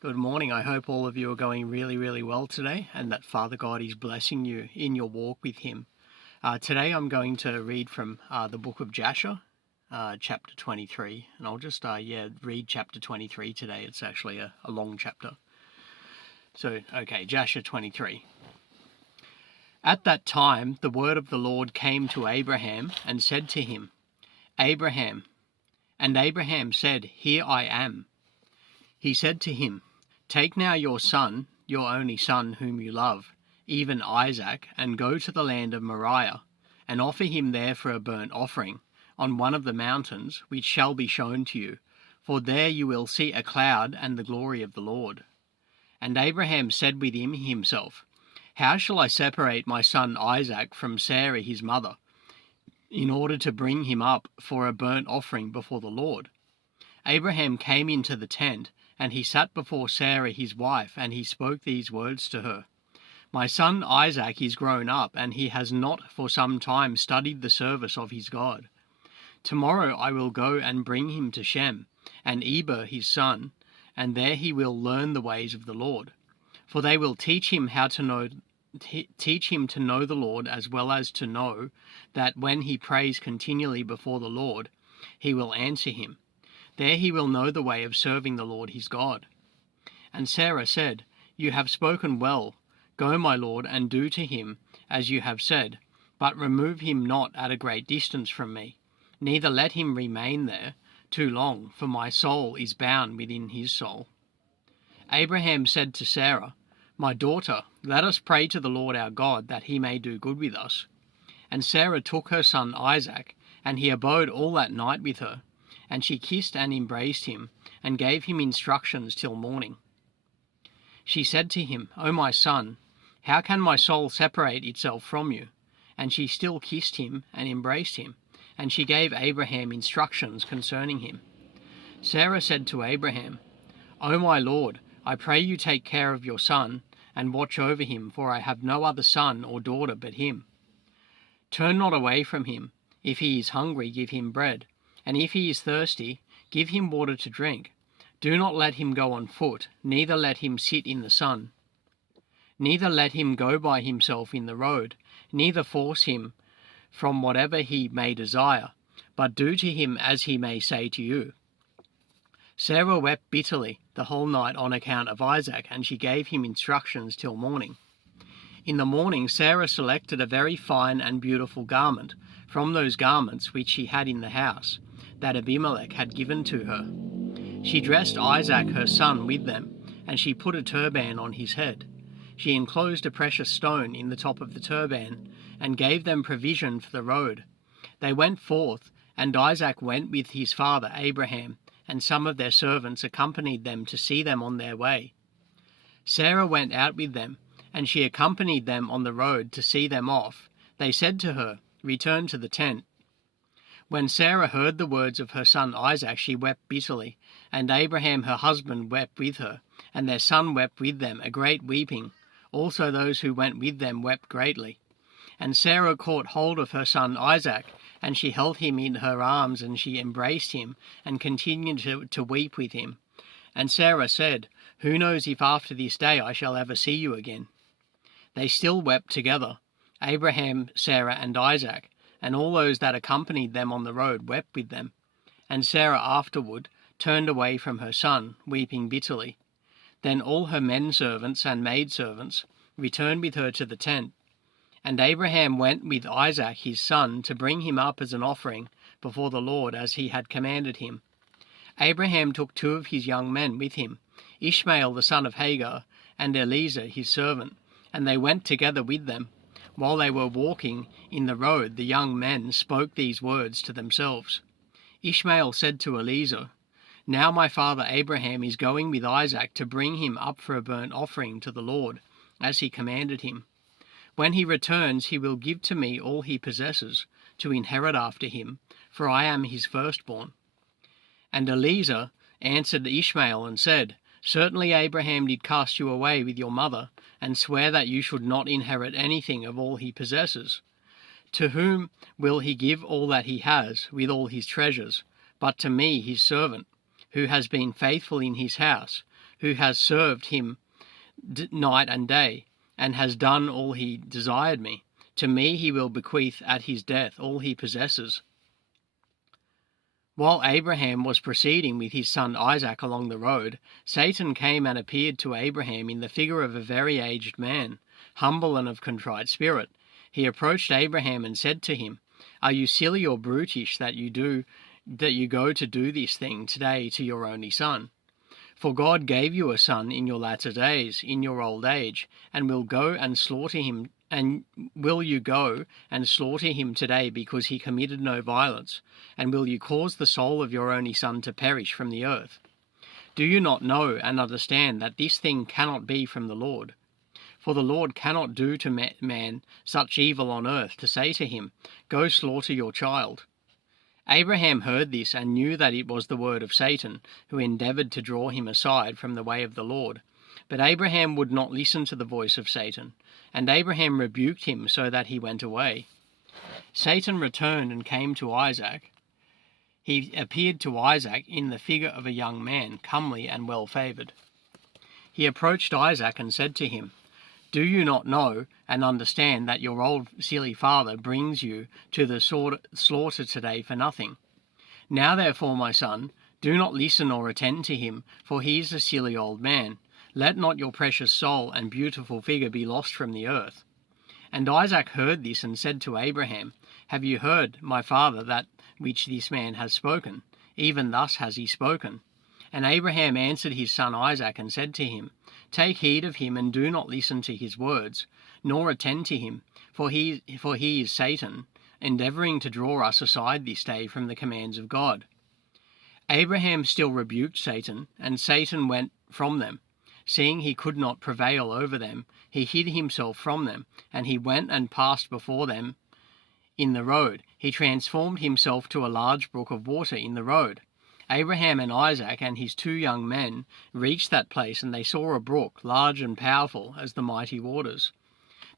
Good morning. I hope all of you are going really well today and that Father God is blessing you in your walk with Him. Today I'm going to read from the book of Jasher, chapter 23. And I'll just read chapter 23 today. It's actually a long chapter. So, okay, Jasher 23. At that time the word of the Lord came to Abraham and said to him, Abraham. And Abraham said, Here I am. He said to him, Take now your son, your only son whom you love, even Isaac, and go to the land of Moriah, and offer him there for a burnt offering, on one of the mountains which shall be shown to you, for there you will see a cloud and the glory of the Lord. And Abraham said within himself, How shall I separate my son Isaac from Sarah his mother, in order to bring him up for a burnt offering before the Lord? Abraham came into the tent, and he sat before Sarah his wife, and he spoke these words to her. My son Isaac is grown up, and he has not for some time studied the service of his God. Tomorrow I will go and bring him to Shem, and Eber his son, and there he will learn the ways of the Lord. For they will teach him to know the Lord, as well as to know that when he prays continually before the Lord, he will answer him. There he will know the way of serving the Lord his God. And Sarah said, You have spoken well. Go, my lord, and do to him as you have said, but remove him not at a great distance from me, neither let him remain there too long, for my soul is bound within his soul. Abraham said to Sarah, My daughter, let us pray to the Lord our God, that he may do good with us. And Sarah took her son Isaac, and he abode all that night with her. And she kissed and embraced him, and gave him instructions till morning. She said to him, O my son, how can my soul separate itself from you? And she still kissed him and embraced him, and she gave Abraham instructions concerning him. Sarah said to Abraham, O my lord, I pray you take care of your son, and watch over him, for I have no other son or daughter but him. Turn not away from him. If he is hungry, give him bread. And if he is thirsty, give him water to drink. Do not let him go on foot, neither let him sit in the sun. Neither let him go by himself in the road, neither force him from whatever he may desire, but do to him as he may say to you. Sarah wept bitterly the whole night on account of Isaac, and she gave him instructions till morning. In the morning Sarah selected a very fine and beautiful garment from those garments which she had in the house, that Abimelech had given to her. She dressed Isaac her son with them, and she put a turban on his head. She enclosed a precious stone in the top of the turban, and gave them provision for the road. They went forth, and Isaac went with his father Abraham, and some of their servants accompanied them to see them on their way. Sarah went out with them, and she accompanied them on the road to see them off. They said to her, Return to the tent. When Sarah heard the words of her son Isaac, she wept bitterly, and Abraham her husband wept with her, and their son wept with them, a great weeping. Also those who went with them wept greatly. And Sarah caught hold of her son Isaac, and she held him in her arms, and she embraced him, and continued to weep with him. And Sarah said, Who knows if after this day I shall ever see you again? They still wept together, Abraham, Sarah, and Isaac, and all those that accompanied them on the road wept with them. And Sarah afterward turned away from her son, weeping bitterly. Then all her men servants and maidservants returned with her to the tent. And Abraham went with Isaac his son to bring him up as an offering before the Lord, as he had commanded him. Abraham took 2 of his young men with him, Ishmael the son of Hagar, and Eliezer his servant, and they went together with them. While they were walking in the road, the young men spoke these words to themselves. Ishmael said to Eliezer, Now my father Abraham is going with Isaac to bring him up for a burnt offering to the Lord, as he commanded him. When he returns, he will give to me all he possesses, to inherit after him, for I am his firstborn. And Eliezer answered Ishmael and said, Certainly Abraham did cast you away with your mother, and swear that you should not inherit anything of all he possesses. To whom will he give all that he has, with all his treasures, but to me his servant, who has been faithful in his house, who has served him night and day, and has done all he desired me. To me he will bequeath at his death all he possesses." While Abraham was proceeding with his son Isaac along the road, Satan came and appeared to Abraham in the figure of a very aged man, humble and of contrite spirit. He approached Abraham and said to him, "Are you silly or brutish that you go to do this thing today to your only son? For God gave you a son in your latter days, in your old age, and will you go and slaughter him today because he committed no violence? And will you cause the soul of your only son to perish from the earth? Do you not know and understand that this thing cannot be from the Lord? For the Lord cannot do to man such evil on earth to say to him, 'Go slaughter your child.'" Abraham heard this and knew that it was the word of Satan, who endeavored to draw him aside from the way of the Lord. But Abraham would not listen to the voice of Satan, and Abraham rebuked him so that he went away. Satan returned and came to Isaac. He appeared to Isaac in the figure of a young man, comely and well-favored. He approached Isaac and said to him, "Do you not know and understand that your old silly father brings you to the slaughter today for nothing? Now therefore, my son, do not listen or attend to him, for he is a silly old man. Let not your precious soul and beautiful figure be lost from the earth." And Isaac heard this and said to Abraham, "Have you heard, my father, that which this man has spoken? Even thus has he spoken." And Abraham answered his son Isaac and said to him, "Take heed of him and do not listen to his words, nor attend to him, for he is Satan, endeavoring to draw us aside this day from the commands of God." Abraham still rebuked Satan, and Satan went from them. Seeing he could not prevail over them, he hid himself from them, and he went and passed before them in the road. He transformed himself to a large brook of water in the road. Abraham and Isaac and his 2 young men reached that place, and they saw a brook, large and powerful as the mighty waters.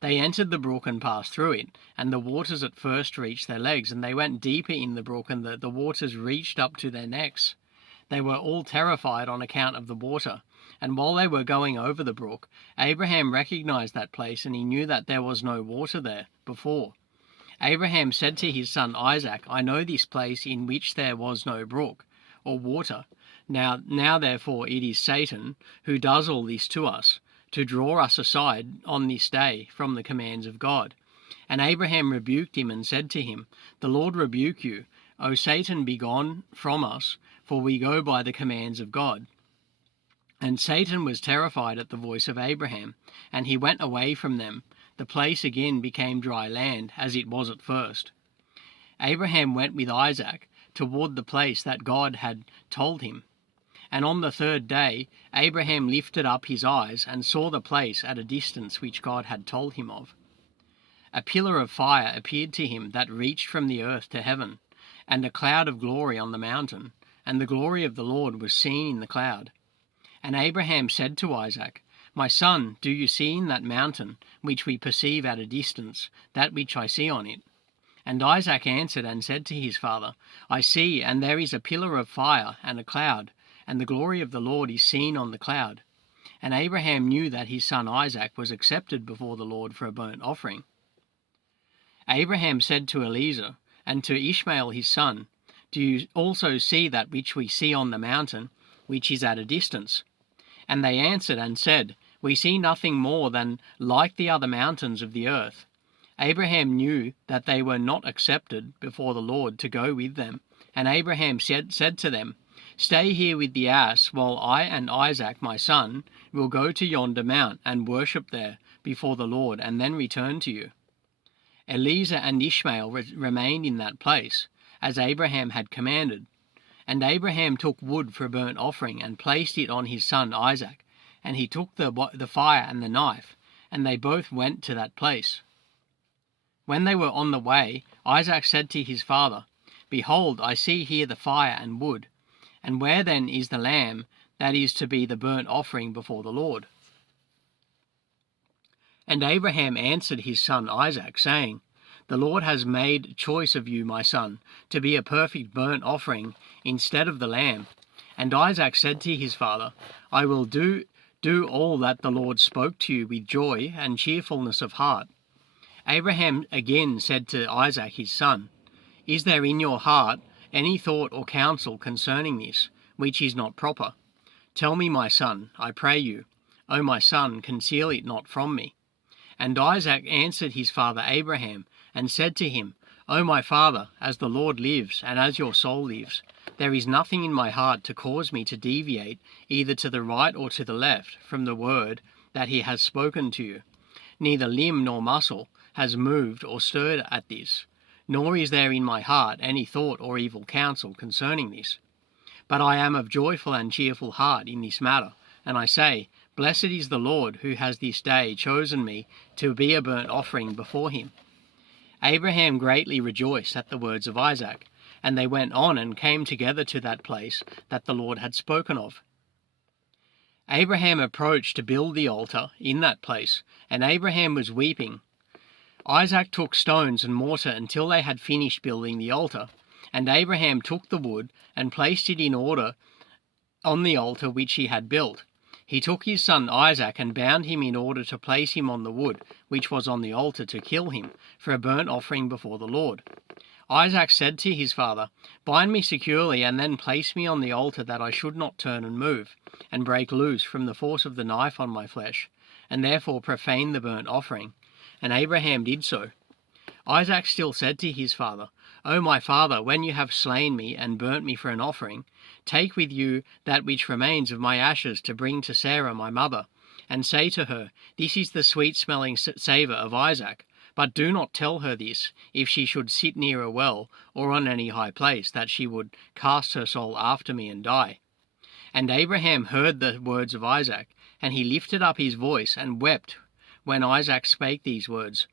They entered the brook and passed through it, and the waters at first reached their legs, and they went deeper in the brook, and the waters reached up to their necks. They were all terrified on account of the water, and while they were going over the brook, Abraham recognized that place, and he knew that there was no water there before. Abraham said to his son Isaac, "I know this place in which there was no brook or water. Now therefore it is Satan who does all this to us, to draw us aside on this day from the commands of God." And Abraham rebuked him and said to him, "The Lord rebuke you, O Satan, be gone from us, for we go by the commands of God." And Satan was terrified at the voice of Abraham, and he went away from them. The place again became dry land, as it was at first. Abraham went with Isaac toward the place that God had told him. And on the 3rd day, Abraham lifted up his eyes and saw the place at a distance which God had told him of. A pillar of fire appeared to him that reached from the earth to heaven, and a cloud of glory on the mountain, and the glory of the Lord was seen in the cloud. And Abraham said to Isaac, "My son, do you see in that mountain, which we perceive at a distance, that which I see on it?" And Isaac answered and said to his father, "I see, and there is a pillar of fire and a cloud, and the glory of the Lord is seen on the cloud." And Abraham knew that his son Isaac was accepted before the Lord for a burnt offering. Abraham said to Eliezer and to Ishmael his son, "Do you also see that which we see on the mountain, which is at a distance?" And they answered and said, "We see nothing more than like the other mountains of the earth." Abraham knew that they were not accepted before the Lord to go with them. And Abraham said to them, "Stay here with the ass, while I and Isaac my son will go to yonder mount and worship there before the Lord, and then return to you." Eliezer and Ishmael remained in that place, as Abraham had commanded. And Abraham took wood for a burnt offering and placed it on his son Isaac, and he took the fire and the knife, and they both went to that place. When they were on the way, Isaac said to his father, "Behold, I see here the fire and wood, and where then is the lamb that is to be the burnt offering before the Lord?" And Abraham answered his son Isaac, saying, "The Lord has made choice of you, my son, to be a perfect burnt offering instead of the lamb." And Isaac said to his father, I will do all that the Lord spoke to you with joy and cheerfulness of heart. Abraham again said to Isaac his son, Is there in your heart any thought or counsel concerning this, which is not proper? Tell me, my son, I pray you. O my son, conceal it not from me. And Isaac answered his father Abraham, and said to him, O my father, as the Lord lives, and as your soul lives, there is nothing in my heart to cause me to deviate either to the right or to the left from the word that he has spoken to you. Neither limb nor muscle has moved or stirred at this, nor is there in my heart any thought or evil counsel concerning this. But I am of joyful and cheerful heart in this matter, and I say, Blessed is the Lord who has this day chosen me to be a burnt offering before him. Abraham greatly rejoiced at the words of Isaac, and they went on and came together to that place that the Lord had spoken of. Abraham approached to build the altar in that place, and Abraham was weeping. Isaac took stones and mortar until they had finished building the altar, and Abraham took the wood and placed it in order on the altar which he had built. He took his son Isaac and bound him in order to place him on the wood which was on the altar to kill him for a burnt offering before the Lord. Isaac said to his father, Bind me securely and then place me on the altar that I should not turn and move, and break loose from the force of the knife on my flesh, and therefore profane the burnt offering. And Abraham did so. Isaac still said to his father, O my father, when you have slain me and burnt me for an offering, take with you that which remains of my ashes to bring to Sarah my mother, and say to her, This is the sweet-smelling savour of Isaac. But do not tell her this, if she should sit near a well or on any high place, that she would cast her soul after me and die. And Abraham heard the words of Isaac, and he lifted up his voice and wept when Isaac spake these words.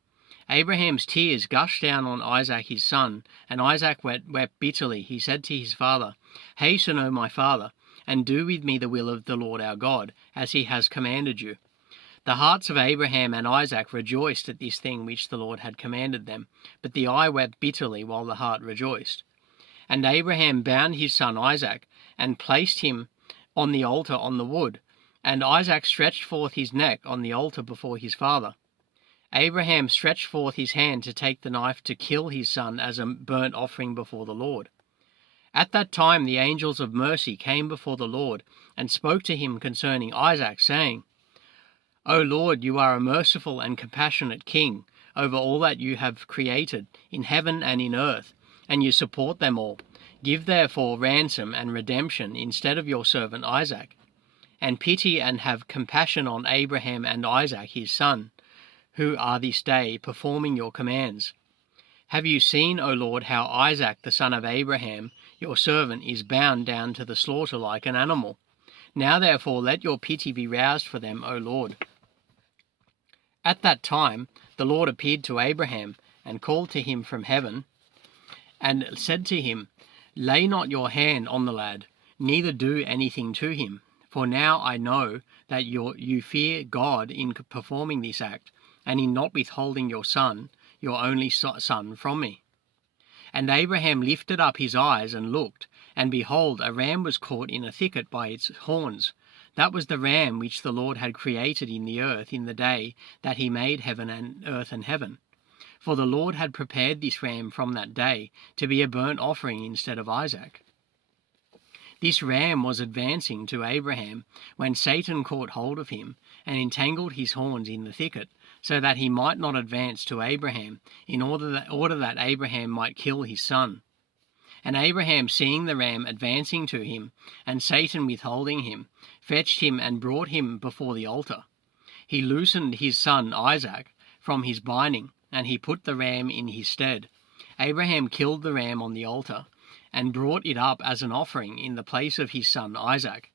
Abraham's tears gushed down on Isaac his son, and Isaac wept bitterly. He said to his father, Hasten, O my father, and do with me the will of the Lord our God, as he has commanded you. The hearts of Abraham and Isaac rejoiced at this thing which the Lord had commanded them, but the eye wept bitterly while the heart rejoiced. And Abraham bound his son Isaac, and placed him on the altar on the wood, and Isaac stretched forth his neck on the altar before his father. Abraham stretched forth his hand to take the knife to kill his son as a burnt offering before the Lord. At that time the angels of mercy came before the Lord, and spoke to him concerning Isaac, saying, O Lord, you are a merciful and compassionate King over all that you have created in heaven and in earth, and you support them all. Give therefore ransom and redemption instead of your servant Isaac, and pity and have compassion on Abraham and Isaac his son, who are this day performing your commands. Have you seen, O Lord, how Isaac the son of Abraham, your servant, is bound down to the slaughter like an animal? Now therefore let your pity be roused for them, O Lord. At that time the Lord appeared to Abraham, and called to him from heaven, and said to him, Lay not your hand on the lad, neither do anything to him, for now I know that you fear God in performing this act, and in not withholding your son, your only son, from me. And Abraham lifted up his eyes and looked, and behold, a ram was caught in a thicket by its horns. That was the ram which the Lord had created in the earth in the day that he made heaven and earth and heaven. For the Lord had prepared this ram from that day to be a burnt offering instead of Isaac. This ram was advancing to Abraham when Satan caught hold of him and entangled his horns in the thicket, so that he might not advance to Abraham, in order that Abraham might kill his son. And Abraham, seeing the ram advancing to him, and Satan withholding him, fetched him and brought him before the altar. He loosened his son Isaac from his binding, and he put the ram in his stead. Abraham killed the ram on the altar, and brought it up as an offering in the place of his son Isaac.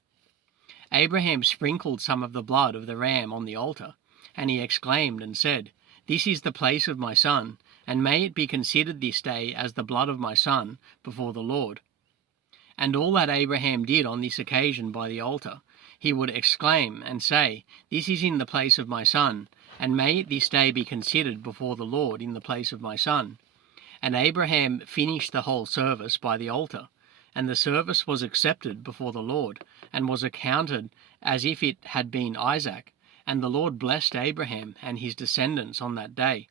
Abraham sprinkled some of the blood of the ram on the altar, and he exclaimed and said, This is the place of my son, and may it be considered this day as the blood of my son before the Lord. And all that Abraham did on this occasion by the altar, he would exclaim and say, This is in the place of my son, and may it this day be considered before the Lord in the place of my son. And Abraham finished the whole service by the altar, And the service was accepted before the Lord, and was accounted as if it had been Isaac. And the Lord blessed Abraham and his descendants on that day.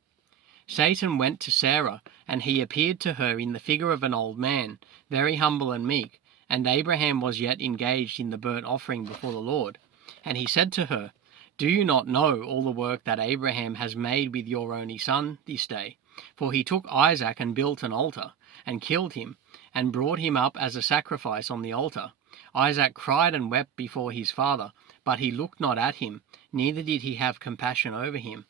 Satan went to Sarah, and he appeared to her in the figure of an old man, very humble and meek. And Abraham was yet engaged in the burnt offering before the Lord. And he said to her, Do you not know all the work that Abraham has made with your only son this day? For he took Isaac and built an altar, and killed him, and brought him up as a sacrifice on the altar. Isaac cried and wept before his father, but he looked not at him, neither did he have compassion over him.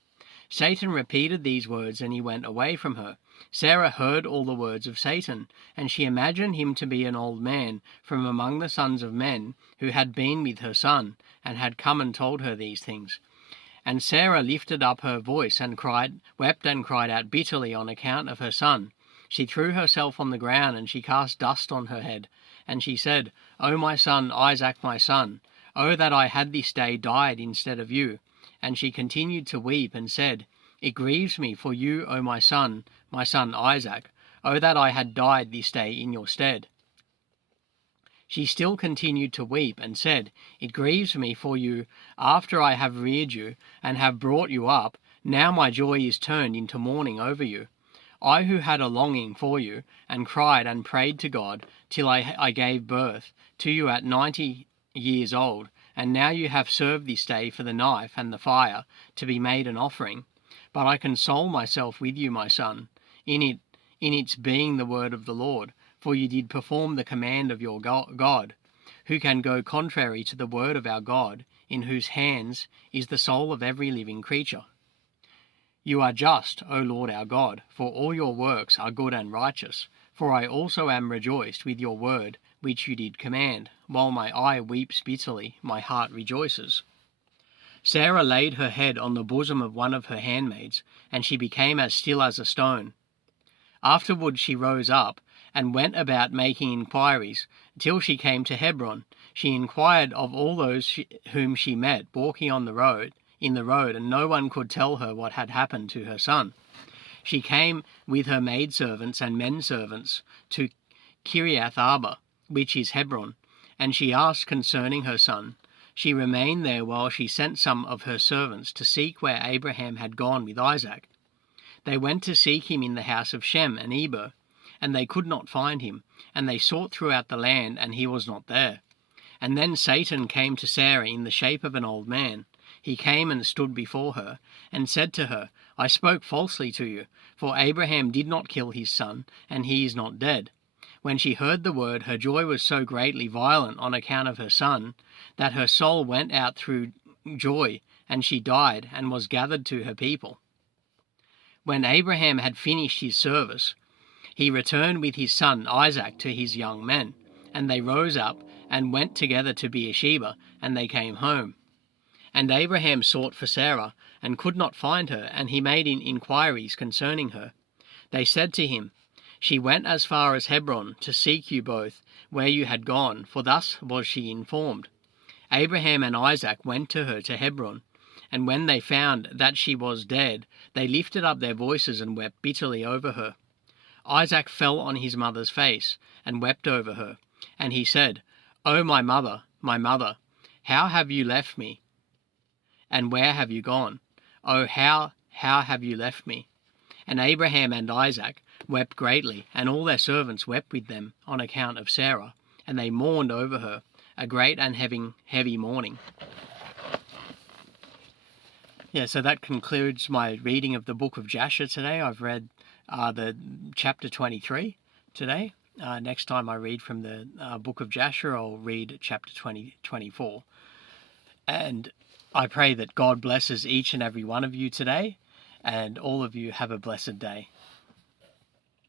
Satan repeated these words, and he went away from her. Sarah heard all the words of Satan, and she imagined him to be an old man from among the sons of men, who had been with her son, and had come and told her these things. And Sarah lifted up her voice and wept and cried out bitterly on account of her son. She threw herself on the ground, and she cast dust on her head. And she said, O my son, Isaac my son, O that I had this day died instead of you. And she continued to weep, and said, It grieves me for you, O my son Isaac, O that I had died this day in your stead. She still continued to weep, and said, It grieves me for you, after I have reared you, and have brought you up. Now my joy is turned into mourning over you. I who had a longing for you, and cried and prayed to God, till I gave birth to you at 90 years old, and now you have served this day for the knife and the fire, to be made an offering. But I console myself with you, my son, in its being the word of the Lord, for you did perform the command of your God. Who can go contrary to the word of our God, in whose hands is the soul of every living creature? You are just, O Lord our God, for all your works are good and righteous. For I also am rejoiced with your word, which you did command. While my eye weeps bitterly, my heart rejoices. Sarah laid her head on the bosom of one of her handmaids, and she became as still as a stone. Afterward she rose up, and went about making inquiries, till she came to Hebron. She inquired of all those whom she met walking in the road, and no one could tell her what had happened to her son. She came with her maidservants and menservants to Kiriath Arba, which is Hebron, and she asked concerning her son. She remained there while she sent some of her servants to seek where Abraham had gone with Isaac. They went to seek him in the house of Shem and Eber, and they could not find him, and they sought throughout the land, and he was not there. And then Satan came to Sarah in the shape of an old man. He came and stood before her, and said to her, I spoke falsely to you, for Abraham did not kill his son, and he is not dead. When she heard the word, her joy was so greatly violent on account of her son, that her soul went out through joy, and she died, and was gathered to her people. When Abraham had finished his service, he returned with his son Isaac to his young men, and they rose up and went together to Beersheba, and they came home. And Abraham sought for Sarah, and could not find her, and he made inquiries concerning her. They said to him, She went as far as Hebron to seek you both, where you had gone, for thus was she informed. Abraham and Isaac went to her to Hebron, and when they found that she was dead, they lifted up their voices and wept bitterly over her. Isaac fell on his mother's face, and wept over her. And he said, O my mother, how have you left me? And where have you gone? O how have you left me? And Abraham and Isaac wept greatly, and all their servants wept with them on account of Sarah, and they mourned over her, a great and heavy mourning. Yeah, so that concludes my reading of the book of Jasher today. I've read the chapter 23 today. Next time I read from the book of Jasher, I'll read chapter 24. And I pray that God blesses each and every one of you today, and all of you have a blessed day.